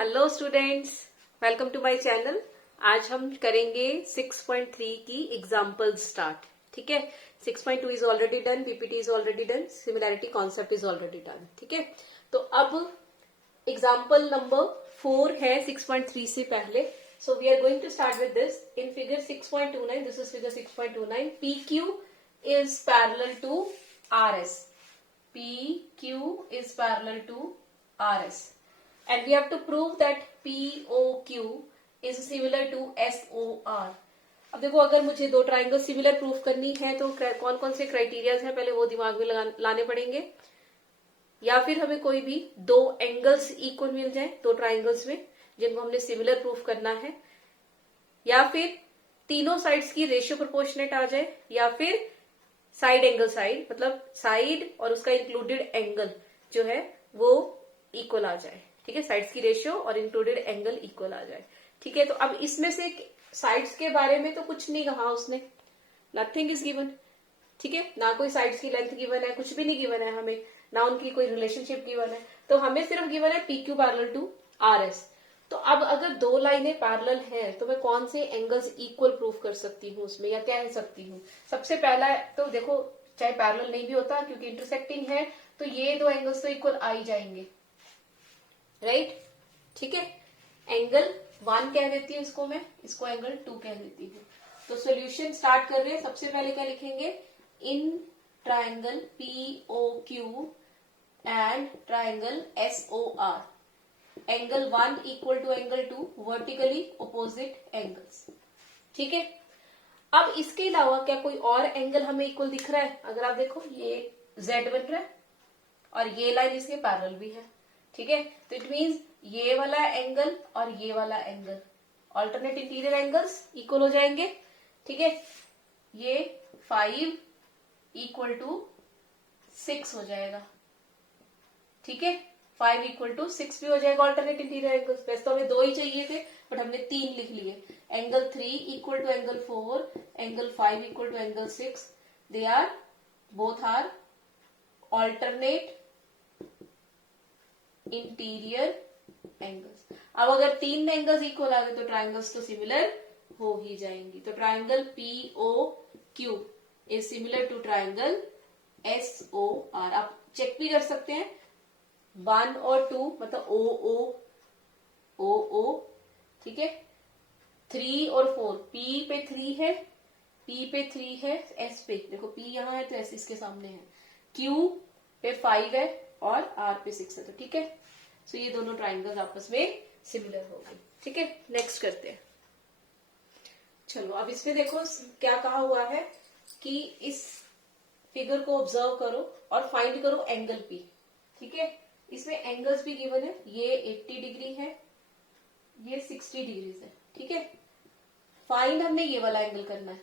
Hello students, welcome to my channel. आज हम करेंगे 6.3 की एग्जाम्पल स्टार्ट। ठीक है, 6.2 is already done, PPT is already done, similarity concept is already done. ठीक है, तो अब एग्जाम्पल नंबर 4 है 6.3 से पहले। So we are going to start with this in figure 6.29। This is figure 6.29। PQ is parallel to RS. PQ is parallel to RS. And we have to prove that POQ is similar to SOR. अब देखो, अगर मुझे दो triangle similar proof करनी है तो कौन कौन से क्राइटेरियाज हैं पहले वो दिमाग में लाने पड़ेंगे। या फिर हमें कोई भी दो एंगल्स इक्वल मिल जाए दो ट्राइंगल्स में जिनको हमने सिमिलर प्रूफ करना है, या फिर तीनों साइड्स की रेशियो प्रोपोर्शनेट आ जाए, या फिर साइड एंगल साइड मतलब साइड और उसका इंक्लूडेड एंगल जो है वो इक्वल आ जाए। ठीक है, साइड्स की रेशियो और इंक्लूडेड एंगल इक्वल आ जाए। ठीक है, तो अब इसमें से साइड्स के बारे में तो कुछ नहीं कहा उसने, नथिंग इज गिवन। ठीक है, ना कोई साइड्स की लेंथ गिवन है, कुछ भी नहीं गिवन है हमें, ना उनकी कोई रिलेशनशिप गिवन है। तो हमें सिर्फ गिवन है PQ पैरेलल टू RS। तो अब अगर दो लाइनें पैरेलल हैं तो मैं कौन से एंगल्स इक्वल प्रूफ कर सकती हूँ उसमें, या कह सकती हूँ। सबसे पहला तो देखो, चाहे पैरेलल नहीं भी होता क्योंकि इंटरसेक्टिंग है तो ये दो एंगल्स तो इक्वल आ ही जाएंगे, राइट। ठीक है, एंगल 1 कह देती हूँ इसको मैं, इसको एंगल 2 कह देती हूँ। तो सॉल्यूशन स्टार्ट कर रहे हैं। सबसे पहले क्या लिखेंगे, in triangle POQ and triangle SOR, angle 1 equal to angle 2 vertically opposite angles. ठीक है, अब इसके अलावा क्या कोई और एंगल हमें इक्वल दिख रहा है। अगर आप देखो, ये Z बन रहा है और ये लाइन इसके पैरेलल भी है। ठीक है, तो इट मींस ये वाला एंगल और ये वाला angle alternate interior angles equal हो जाएंगे। ठीक है, ये 5 इक्वल टू 6 हो जाएगा। ठीक है, 5 इक्वल टू 6 भी हो जाएगा ऑल्टरनेट इंटीरियर एंगल्स। वैसे तो हमें 2 ही चाहिए थे बट हमने 3 लिख लिए। Angle 3 equal to angle 4, angle 5 equal to angle 6, they are both are alternate interior angles. अब अगर 3 एंगल्स इक्वल आ गए तो ट्राइंगल्स तो सिमिलर हो ही जाएंगी। तो triangle POQ is similar to triangle SOR। आप चेक भी कर सकते हैं, 1 और 2 मतलब OO। ठीक है, 3 और 4, P पे 3 है, P पे 3 है, S पे देखो P यहां है तो S इसके सामने है, Q पे 5 है और R पे 6 है। तो ठीक है, सो ये दोनों ट्राइंगल्स आपस में सिमिलर हो गए। ठीक है, नेक्स्ट करते हैं। चलो अब इसमें देखो क्या कहा हुआ है कि इस फिगर को ऑब्जर्व करो और फाइंड करो एंगल P। ठीक है, इसमें एंगल्स भी गिवन है, ये 80 डिग्री है, ये 60 डिग्री है। ठीक है, फाइंड हमने ये वाला एंगल करना है।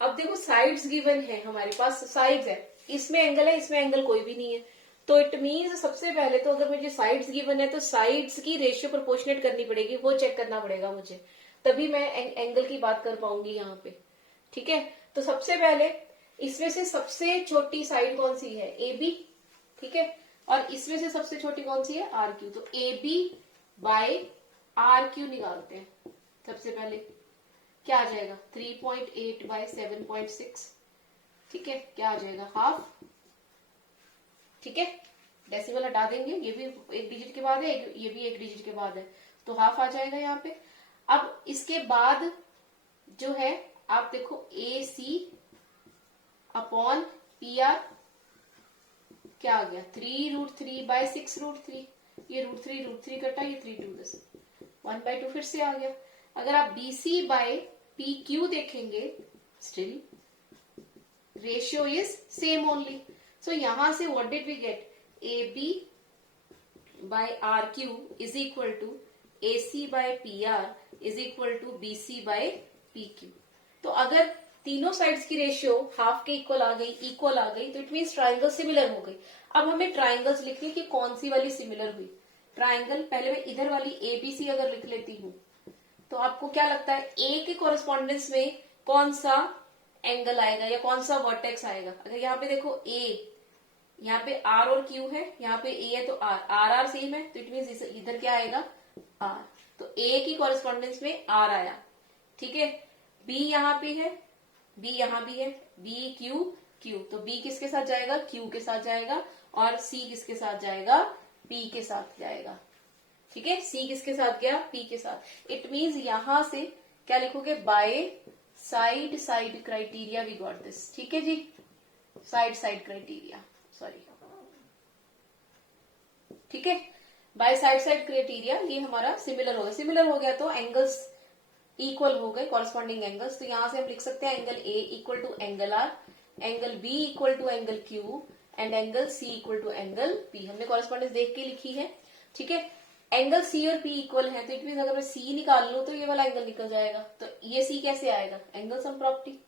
अब देखो साइड्स गिवन है, हमारे पास साइड्स है, इसमें एंगल है, इसमें एंगल कोई भी नहीं है। तो इट मीन्स सबसे पहले तो अगर मुझे साइड्स गिवन है तो साइड्स की रेशियो प्रोपोर्शनेट करनी पड़ेगी, वो चेक करना पड़ेगा मुझे, तभी मैं एंगल की बात कर पाऊंगी यहाँ पे। ठीक है, तो सबसे पहले इसमें से सबसे छोटी साइड कौन सी है, AB। ठीक है, और इसमें से सबसे छोटी कौन सी है, RQ। तो AB बाय RQ निकालते हैं। सबसे पहले क्या आ जाएगा, 3.8 बाय 7.6। ठीक है, क्या आ जाएगा, हाफ। ठीक है, डेसिमल हटा देंगे, ये भी एक डिजिट के बाद है, ये भी एक डिजिट के बाद है, तो हाफ आ जाएगा यहाँ पे। अब इसके बाद जो है आप देखो AC अपॉन PR क्या आ गया, 3√3 बाय 6√3। ये √3 कटा, ये 3 2 10, 1/2 फिर से आ गया। अगर आप BC बाय PQ देखेंगे, still ratio is same only. So यहां से what did we get, AB by RQ is equal to AC by PR is equal to BC by PQ। तो अगर तीनों साइड्स की रेशियो हाफ के equal आ गई तो इट मीन्स ट्राइंगल सिमिलर हो गई। अब हमें ट्राइंगल्स लिखनी कि कौन सी वाली सिमिलर हुई। ट्राइंगल पहले मैं इधर वाली ABC अगर लिख लेती हूँ तो आपको क्या लगता है, A के कोरेस्पॉन्डेंस में कौन सा एंगल आएगा या कौन सा वर्टेक्स आएगा। अगर यहाँ पे देखो A, यहाँ पे आर और क्यू है, यहाँ पे ए है तो आर, आर आर सेम है, तो इट मीन इधर क्या आएगा आर, तो ए की कॉरेस्पॉन्डेंस में आर आया, ठीक है। बी यहाँ पे है, बी यहाँ भी है, बी क्यू क्यू, तो बी किसके साथ जाएगा, क्यू के साथ जाएगा, और सी किसके साथ जाएगा, पी के साथ जाएगा, ठीक है। सी किसके साथ गया, पी के साथ। इट मीन्स यहां से क्या लिखोगे, by side side criteria we got this, ठीक है जी, साइड साइड क्राइटेरिया, सॉरी, ठीक है। बाय साइड साइड क्राइटेरिया ये हमारा सिमिलर हो गया, सिमिलर हो गया तो एंगल्स इक्वल हो गए, कॉरेस्पॉन्डिंग एंगल्स, तो यहां से हम लिख सकते हैं angle A equal to angle R, angle B equal to angle Q, and angle C equal to angle P. हमने कॉरेस्पॉन्डेंस देख के लिखी है, ठीक है। एंगल सी और पी इक्वल है, तो इट मीन अगर मैं सी निकाल लूं तो ये वाला एंगल निकल जाएगा, तो ये सी कैसे आएगा, एंगल सम प्रॉपर्टी,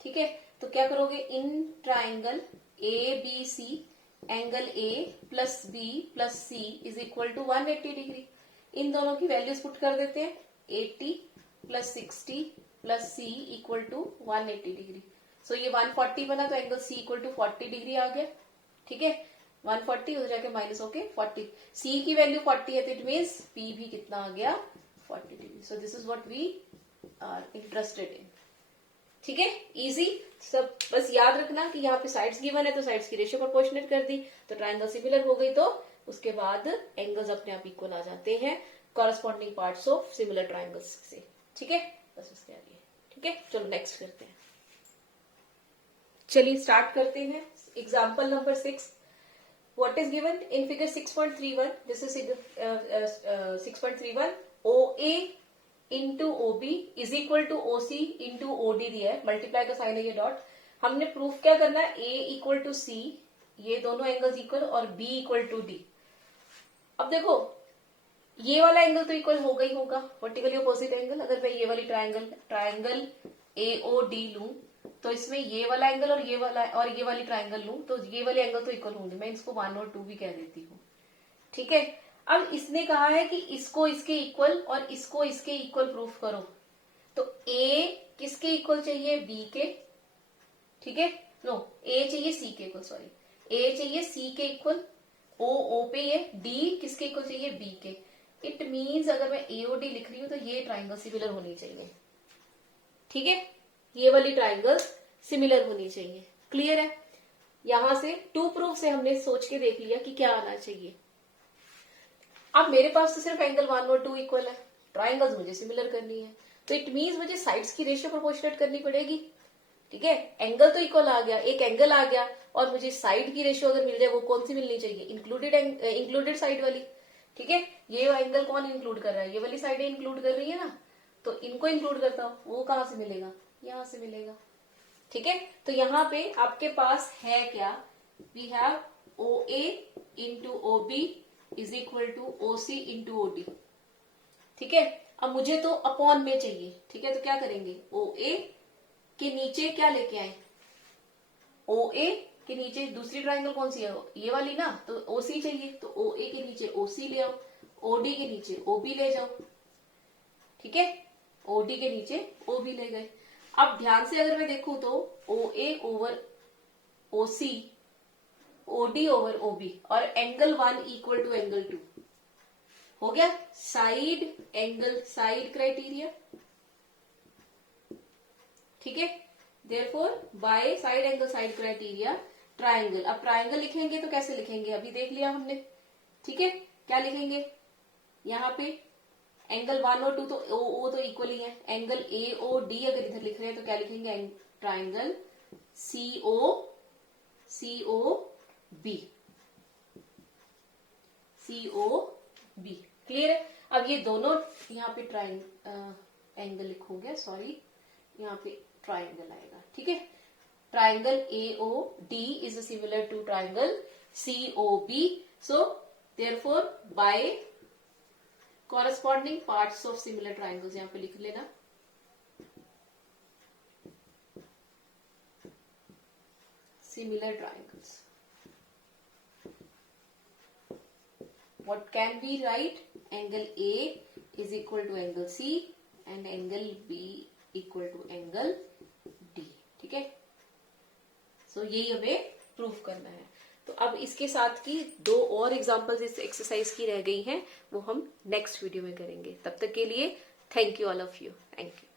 ठीक है। तो क्या करोगे, in triangle A B C angle A plus B plus C is equal to 180 degree, इन दोनों की वैल्यूज पुट कर देते हैं, 80 plus 60 plus C equal to 180 degree. So ये 140 बना, तो angle C equal to 40 degree आ गया, ठीक है। 140 उधर जाके माइनस होके 40, सी की वैल्यू 40 है, तो इट मीन्स पी भी कितना आ गया, 40 degree. So this is what we are interested in, ठीक है, इजी। सब बस याद रखना कि यहाँ पे साइड्स गिवन है, तो साइड्स की रेशियो प्रोपोर्शनेट कर दी, तो ट्राइंगल सिमिलर हो गई, तो उसके बाद एंगल्स अपने आप इक्वल आ जाते हैं corresponding parts of similar triangles से, ठीक है। बस उसके आगे, ठीक है। चलो नेक्स्ट करते हैं, चलिए स्टार्ट करते हैं। Example number 6, what is given in figure 6.31, this is 6.31, OA into OB is equal to OC into OD दिया है, मल्टीप्लाई का साइन है ये डॉट। हमने प्रूफ क्या करना है, A इक्वल टू C, ये दोनों एंगल्स इक्वल, और B इक्वल टू D। अब देखो ये वाला एंगल तो इक्वल होगा ही होगा, वर्टिकली अपोजिट एंगल। अगर मैं ये वाली ट्राइंगल AOD लूं, तो इसमें ये वाला एंगल और ये वाली ट्राइंगल लूं, तो ये वाले एंगल तो इक्वल होंगे, मैं इसको 1 और 2 भी कह देती हूँ, ठीक है। अब इसने कहा है कि इसको इसके इक्वल और इसको इसके इक्वल प्रूफ करो, तो A किसके इक्वल चाहिए, B के, ठीक है, नो A चाहिए C के इक्वल, सॉरी, A चाहिए C के इक्वल, O पे ये, D किसके इक्वल चाहिए, B के। इट मीन्स अगर मैं AOD लिख रही हूं तो ये ट्राइंगल सिमिलर होनी चाहिए, ठीक है, ये वाली ट्राइंगल सिमिलर होनी चाहिए, क्लियर है। यहां से 2 प्रूफ से हमने सोच के देख लिया कि क्या आना चाहिए। अब मेरे पास तो सिर्फ एंगल 1 और 2 इक्वल है, ट्राइंगल्स मुझे सिमिलर करनी है, तो इट मीन्स मुझे साइड्स की रेशियो प्रोपोर्शनेट करनी पड़ेगी, ठीक है। एंगल तो इक्वल आ गया, एक एंगल आ गया, और मुझे साइड की रेशियो अगर मिल जाए वो कौन सी मिलनी चाहिए, इंक्लूडेड साइड वाली, ठीक है। ये एंगल कौन इंक्लूड कर रहा है, ये वाली साइड इंक्लूड कर रही है ना, तो इनको इंक्लूड करता हूं, वो कहां से मिलेगा, यहां से मिलेगा, ठीक है। तो यहाँ पे आपके पास है क्या, we have OA into OB is equal to OC into OD, ठीक है। अब मुझे तो अपॉन में चाहिए, ठीक है, तो क्या करेंगे, OA के नीचे क्या लेके आए, OA के नीचे दूसरी ट्राइंगल कौन सी है, ये वाली ना, तो OC चाहिए, तो OA के नीचे OC ले आओ, OD के नीचे OB ले जाओ, ठीक है, OD के नीचे OB ले गए। अब ध्यान से अगर मैं देखूं तो OA over OC, OD over OB, और एंगल 1 इक्वल टू एंगल 2 हो गया, साइड एंगल साइड क्राइटेरिया, ठीक है। Therefore by side angle side criteria triangle. अब ट्राइंगल लिखेंगे तो कैसे लिखेंगे, अभी देख लिया हमने, ठीक है। क्या लिखेंगे, यहाँ पे एंगल 1 और 2 तो O तो इक्वल ही है, एंगल AOD अगर इधर लिख रहे हैं तो क्या लिखेंगे, ट्राइंगल COB, क्लियर है। अब ये दोनों यहाँ पे एंगल लिखोगे, सॉरी, यहाँ पे ट्राइंगल आएगा, ठीक है। Triangle AOD is similar to triangle COB, so therefore by corresponding parts of similar triangles यहाँ पे लिख लेना, similar triangles, what can we write, angle A is equal to angle C and angle B equal to angle D, ठीक है। सो यही हमें proof करना है। तो अब इसके साथ की 2 और एग्जाम्पल्स इस एक्सरसाइज की रह गई हैं, वो हम नेक्स्ट वीडियो में करेंगे। तब तक के लिए thank you all of you. Thank you.